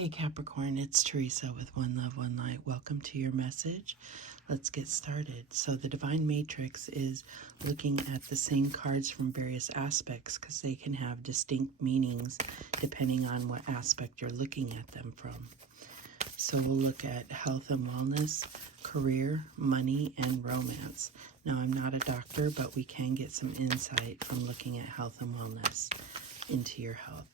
Hey Capricorn, it's Teresa with One Love, One Light. Welcome to your message. Let's get started. So the Divine Matrix is looking at the same cards from various aspects because they can have distinct meanings depending on what aspect you're looking at them from. So we'll look at health and wellness, career, money, and romance. Now I'm not a doctor, but we can get some insight from looking at health and wellness into your health.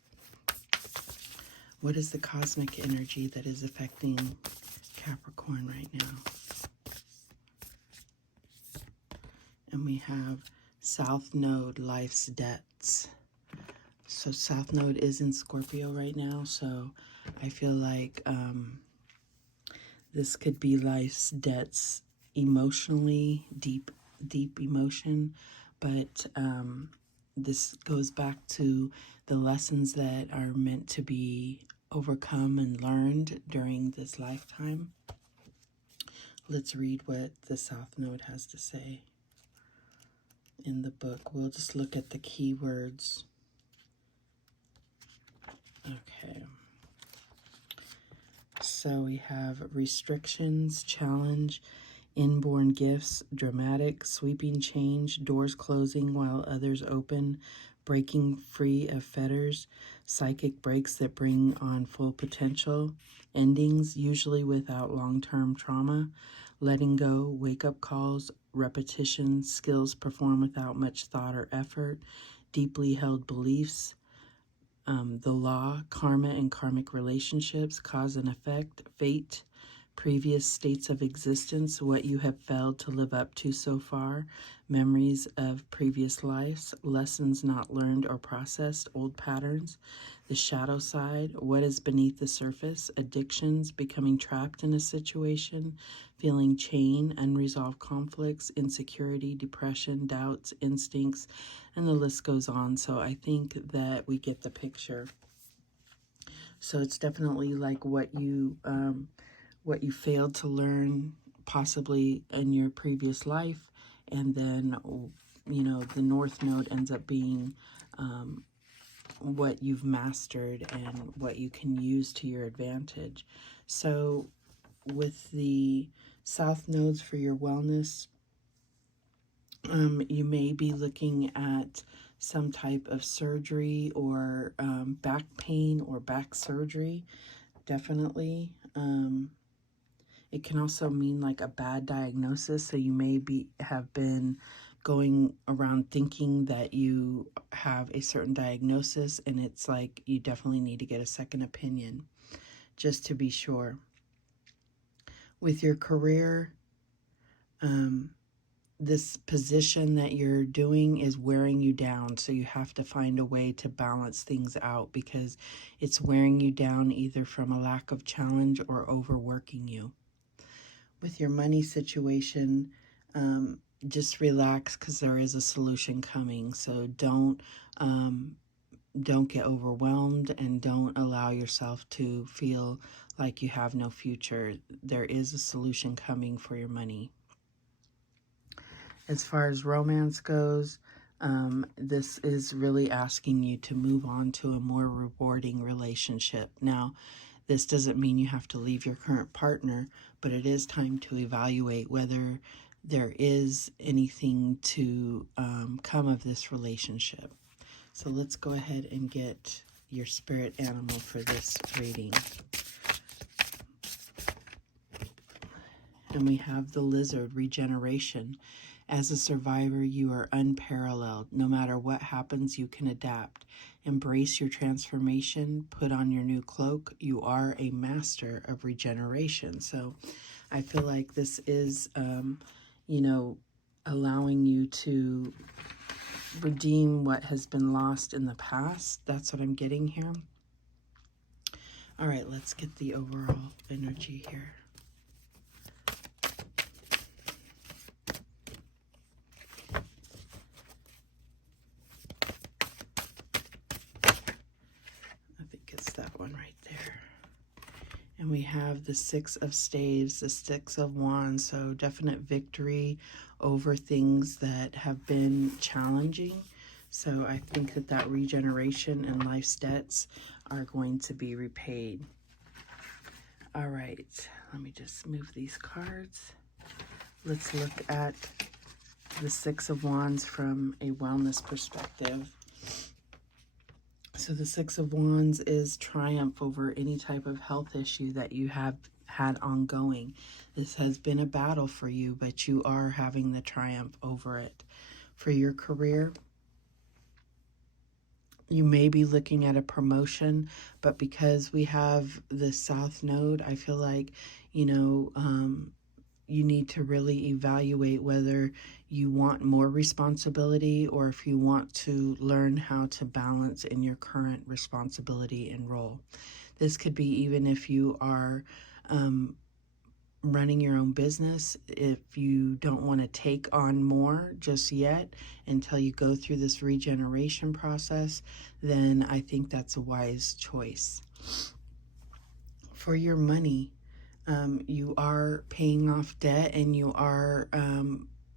What is the cosmic energy that is affecting Capricorn right now? And we have South Node, life's debts. So South Node is in Scorpio right now, so I feel like this could be life's debts emotionally, deep emotion, but this goes back to the lessons that are meant to be overcome and learned during this lifetime. Let's read what the South Node has to say in the book. We'll just look at the key words. Okay. So we have restrictions, challenge, inborn gifts, dramatic, sweeping change, doors closing while others open, breaking free of fetters, psychic breaks that bring on full potential, endings usually without long-term trauma, letting go, wake-up calls, repetition, skills performed without much thought or effort, deeply held beliefs, the law, karma and karmic relationships, cause and effect, fate, previous states of existence, what you have failed to live up to so far, memories of previous lives, lessons not learned or processed, old patterns, the shadow side, what is beneath the surface, addictions, becoming trapped in a situation, feeling chain, unresolved conflicts, insecurity, depression, doubts, instincts, and the list goes on. So I think that we get the picture. So it's definitely like what you failed to learn possibly in your previous life, and then, you know, the North Node ends up being what you've mastered and what you can use to your advantage. So with the South Nodes for your wellness, you may be looking at some type of surgery or back pain or back surgery, definitely. It can also mean like a bad diagnosis, so you may have been going around thinking that you have a certain diagnosis, and it's like you definitely need to get a second opinion just to be sure. With your career, this position that you're doing is wearing you down, so you have to find a way to balance things out because it's wearing you down either from a lack of challenge or overworking you. With your money situation, just relax because there is a solution coming. So don't get overwhelmed and don't allow yourself to feel like you have no future. There is a solution coming for your money. As far as romance goes, this is really asking you to move on to a more rewarding relationship. Now, this doesn't mean you have to leave your current partner, but it is time to evaluate whether there is anything to come of this relationship. So let's go ahead and get your spirit animal for this reading. And we have the lizard, regeneration. As a survivor, you are unparalleled. No matter what happens, you can adapt. Embrace your transformation. Put on your new cloak. You are a master of regeneration. So I feel like this is, you know, allowing you to redeem what has been lost in the past. That's what I'm getting here. All right, let's get the overall energy here. That one right there. And we have the Six of Staves, the Six of Wands, so definite victory over things that have been challenging. So I think that regeneration and life's debts are going to be repaid. All right, let me just move these cards. Let's look at the Six of Wands from a wellness perspective. So the Six of Wands is triumph over any type of health issue that you have had ongoing. This has been a battle for you, but you are having the triumph over it. For your career, you may be looking at a promotion, but because we have the South Node, I feel like, you need to really evaluate whether you want more responsibility or if you want to learn how to balance in your current responsibility and role. This could be even if you are running your own business. If you don't want to take on more just yet until you go through this regeneration process, then I think that's a wise choice. For your money, you are paying off debt and you are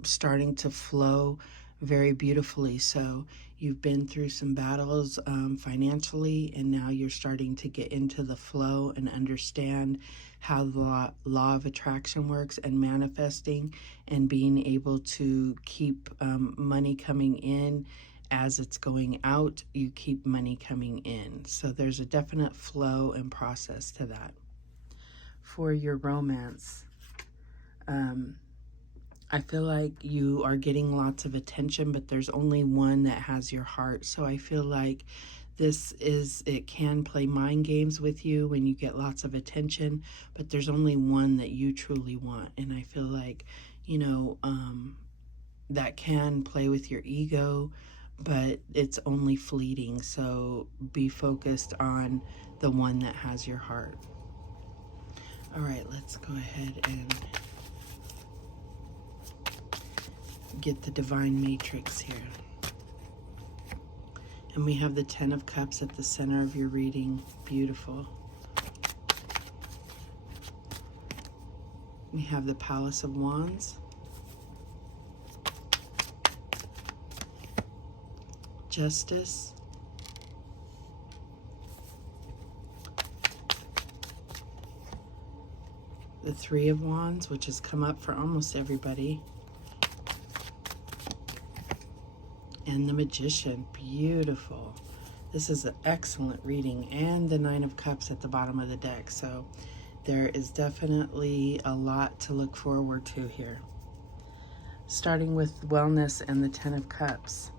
starting to flow very beautifully. So you've been through some battles financially, and now you're starting to get into the flow and understand how the law of attraction works and manifesting and being able to keep money coming in. As it's going out, you keep money coming in. So there's a definite flow and process to that. For your romance, I feel like you are getting lots of attention, but there's only one that has your heart. So I feel like it can play mind games with you when you get lots of attention, but there's only one that you truly want. And I feel like, that can play with your ego, but it's only fleeting. So be focused on the one that has your heart. All right, let's go ahead and get the Divine Matrix here. And we have the Ten of Cups at the center of your reading. Beautiful. We have the Palace of Wands. Justice. The Three of Wands, which has come up for almost everybody. And the Magician. Beautiful. This is an excellent reading. And the Nine of Cups at the bottom of the deck. So there is definitely a lot to look forward to here. Starting with wellness and the Ten of Cups.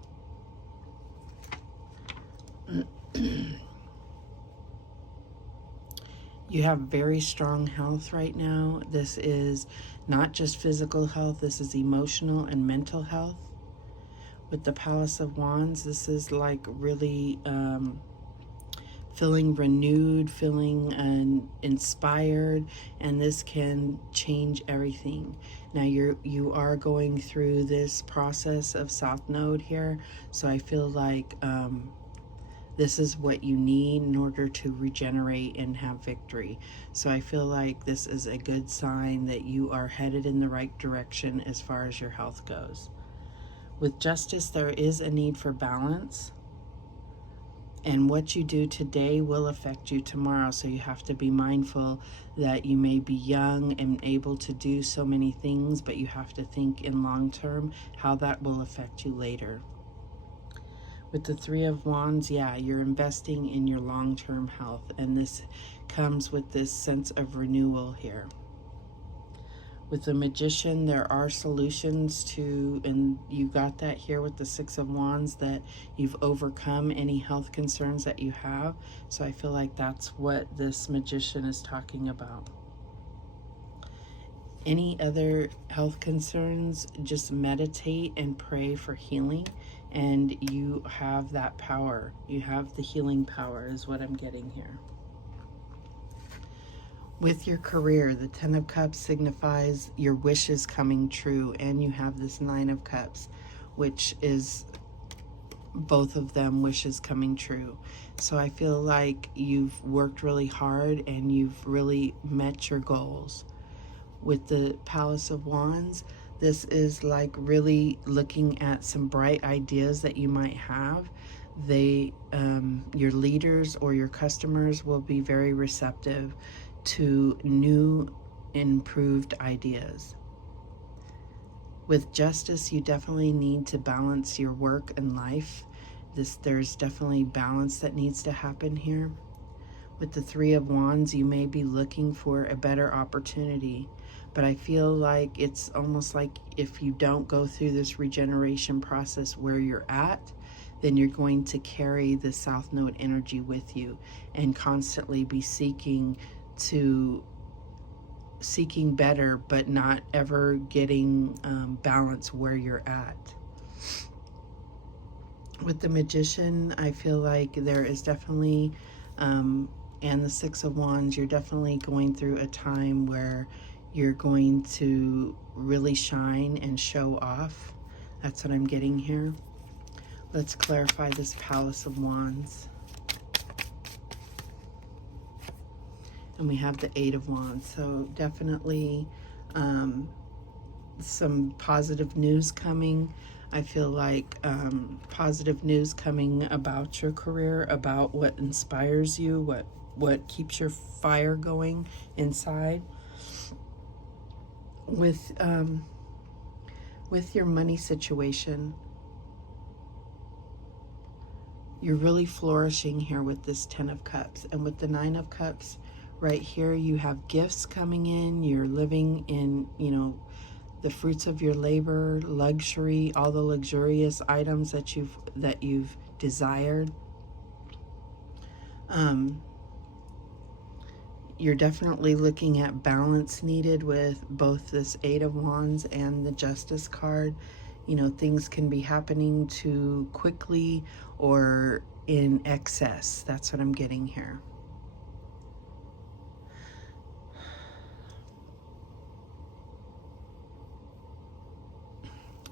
You have very strong health right now. This is not just physical health, this is emotional and mental health. With the Palace of Wands, this is like really feeling renewed, feeling inspired, and this can change everything. Now you are going through this process of South Node here, so I feel like this is what you need in order to regenerate and have victory. So I feel like this is a good sign that you are headed in the right direction as far as your health goes. With Justice, there is a need for balance. And what you do today will affect you tomorrow. So you have to be mindful that you may be young and able to do so many things, but you have to think in long term how that will affect you later. With the Three of Wands, yeah, you're investing in your long-term health, and this comes with this sense of renewal here. With the Magician, there are solutions to, and you got that here with the Six of Wands, that you've overcome any health concerns that you have. So I feel like that's what this Magician is talking about. Any other health concerns, just meditate and pray for healing, and you have that power. You have the healing power is what I'm getting here. With your career, the Ten of Cups signifies your wishes coming true, and you have this Nine of Cups, which is both of them wishes coming true. So I feel like you've worked really hard and you've really met your goals. With the Palace of Wands, this is like really looking at some bright ideas that you might have. Your leaders or your customers will be very receptive to new, improved ideas. With justice, you definitely need to balance your work and life. There's definitely balance that needs to happen here. With the Three of Wands, you may be looking for a better opportunity, but I feel like it's almost like if you don't go through this regeneration process where you're at, then you're going to carry the South Node energy with you and constantly be seeking better, but not ever getting balance where you're at. With the Magician, I feel like there is definitely, and the Six of Wands, you're definitely going through a time where you're going to really shine and show off. That's what I'm getting here. Let's clarify this Palace of Wands. And we have the Eight of Wands. So definitely some positive news coming. I feel like positive news coming about your career, about what inspires you, what keeps your fire going inside. With your money situation, you're really flourishing here with this Ten of Cups. And with the Nine of Cups right here, you have gifts coming in. You're living in, the fruits of your labor, luxury, all the luxurious items that you've desired. You're definitely looking at balance needed with both this Eight of Wands and the Justice card. Things can be happening too quickly or in excess. That's what I'm getting here.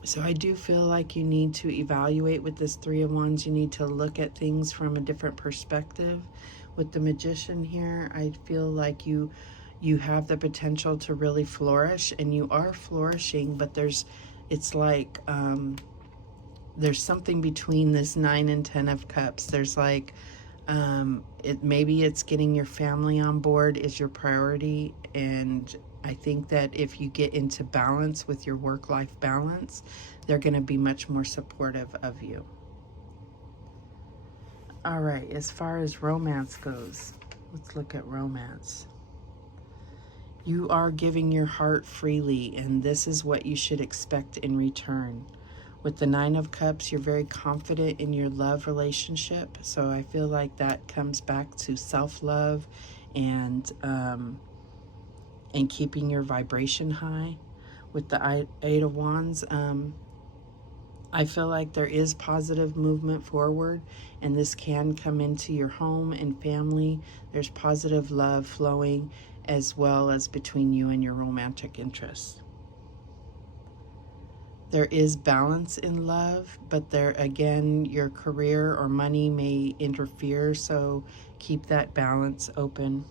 So I do feel like you need to evaluate with this Three of Wands. You need to look at things from a different perspective. With the Magician here, I feel like you have the potential to really flourish, and you are flourishing, but it's like there's something between this Nine and Ten of Cups. There's like maybe it's getting your family on board is your priority, and I think that if you get into balance with your work-life balance, they're going to be much more supportive of you. All right, as far as romance goes, let's look at romance. You are giving your heart freely, and this is what you should expect in return. With the Nine of Cups, you're very confident in your love relationship, so I feel like that comes back to self-love and keeping your vibration high. With the Eight of Wands, I feel like there is positive movement forward, and this can come into your home and family. There's positive love flowing as well as between you and your romantic interests. There is balance in love, but there again, your career or money may interfere, so keep that balance open.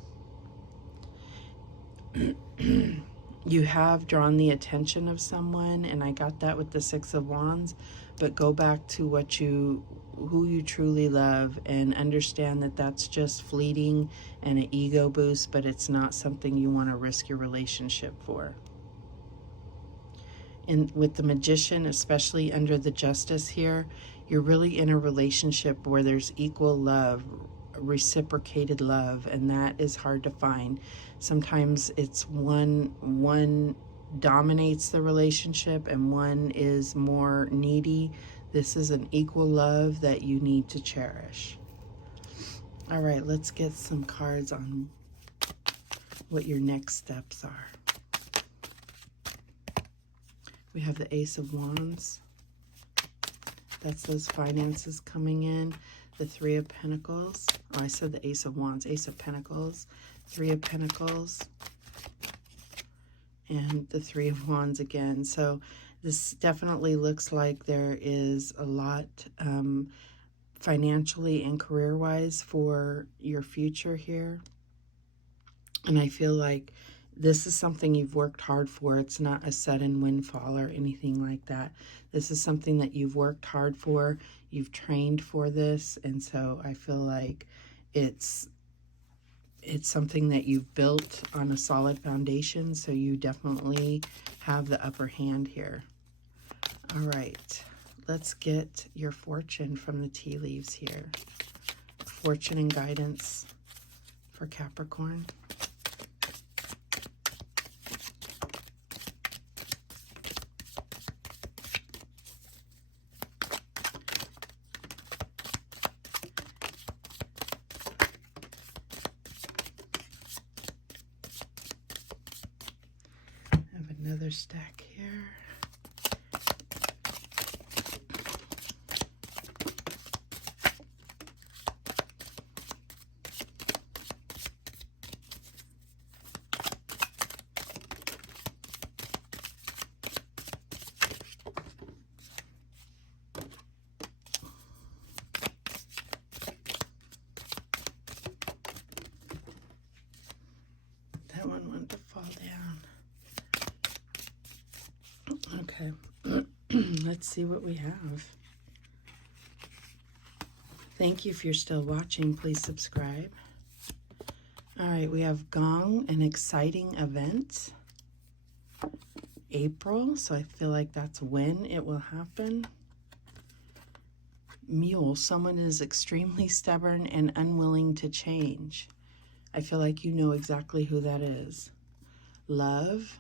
You have drawn the attention of someone, and I got that with the Six of Wands, but go back to who you truly love and understand that that's just fleeting and an ego boost, but it's not something you want to risk your relationship for. And with the Magician, especially under the Justice here, you're really in a relationship where there's equal love, reciprocated love, and that is hard to find. Sometimes it's one dominates the relationship and one is more needy. This is an equal love that you need to cherish. All right, let's get some cards on what your next steps are. We have the Ace of Wands. That's those finances coming in. The Three of Pentacles. Oh, I said the Ace of Wands. Ace of Pentacles. Three of Pentacles. And the Three of Wands again. So this definitely looks like there is a lot financially and career-wise for your future here. And I feel like this is something you've worked hard for. It's not a sudden windfall or anything like that. This is something that you've worked hard for. You've trained for this. And so I feel like it's it's something that you've built on a solid foundation, so you definitely have the upper hand here. All right, let's get your fortune from the tea leaves here. Fortune and guidance for Capricorn. Another stack here. That one wanted to fall down. Okay, let's see what we have. Thank you if you're still watching. Please subscribe. All right, we have Gong, an exciting event. April, so I feel like that's when it will happen. Mule, someone is extremely stubborn and unwilling to change. I feel like you know exactly who that is. Love,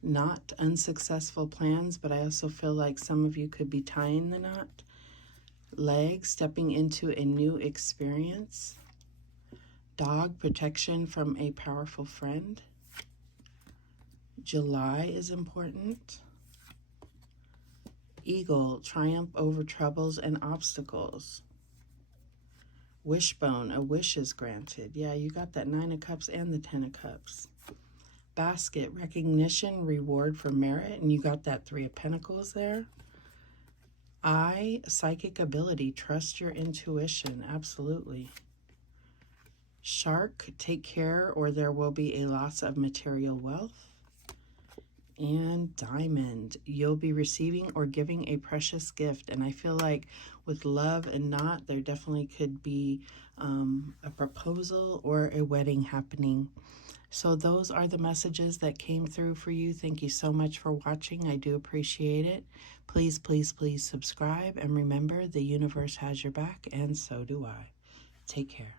not unsuccessful plans, but I also feel like some of you could be tying the knot. Leg, stepping into a new experience. Dog, protection from a powerful friend. July is important. Eagle, triumph over troubles and obstacles. Wishbone, a wish is granted. Yeah, you got that 9 of Cups and the 10 of Cups. Basket, recognition, reward for merit, and you got that 3 of Pentacles there. Eye, psychic ability, trust your intuition, absolutely. Shark, take care or there will be a loss of material wealth. And Diamond, you'll be receiving or giving a precious gift. And I feel like with love and not, there definitely could be a proposal or a wedding happening. So those are the messages that came through for you. Thank you so much for watching. I do appreciate it. Please, please, please subscribe. And remember, the universe has your back, and so do I. Take care.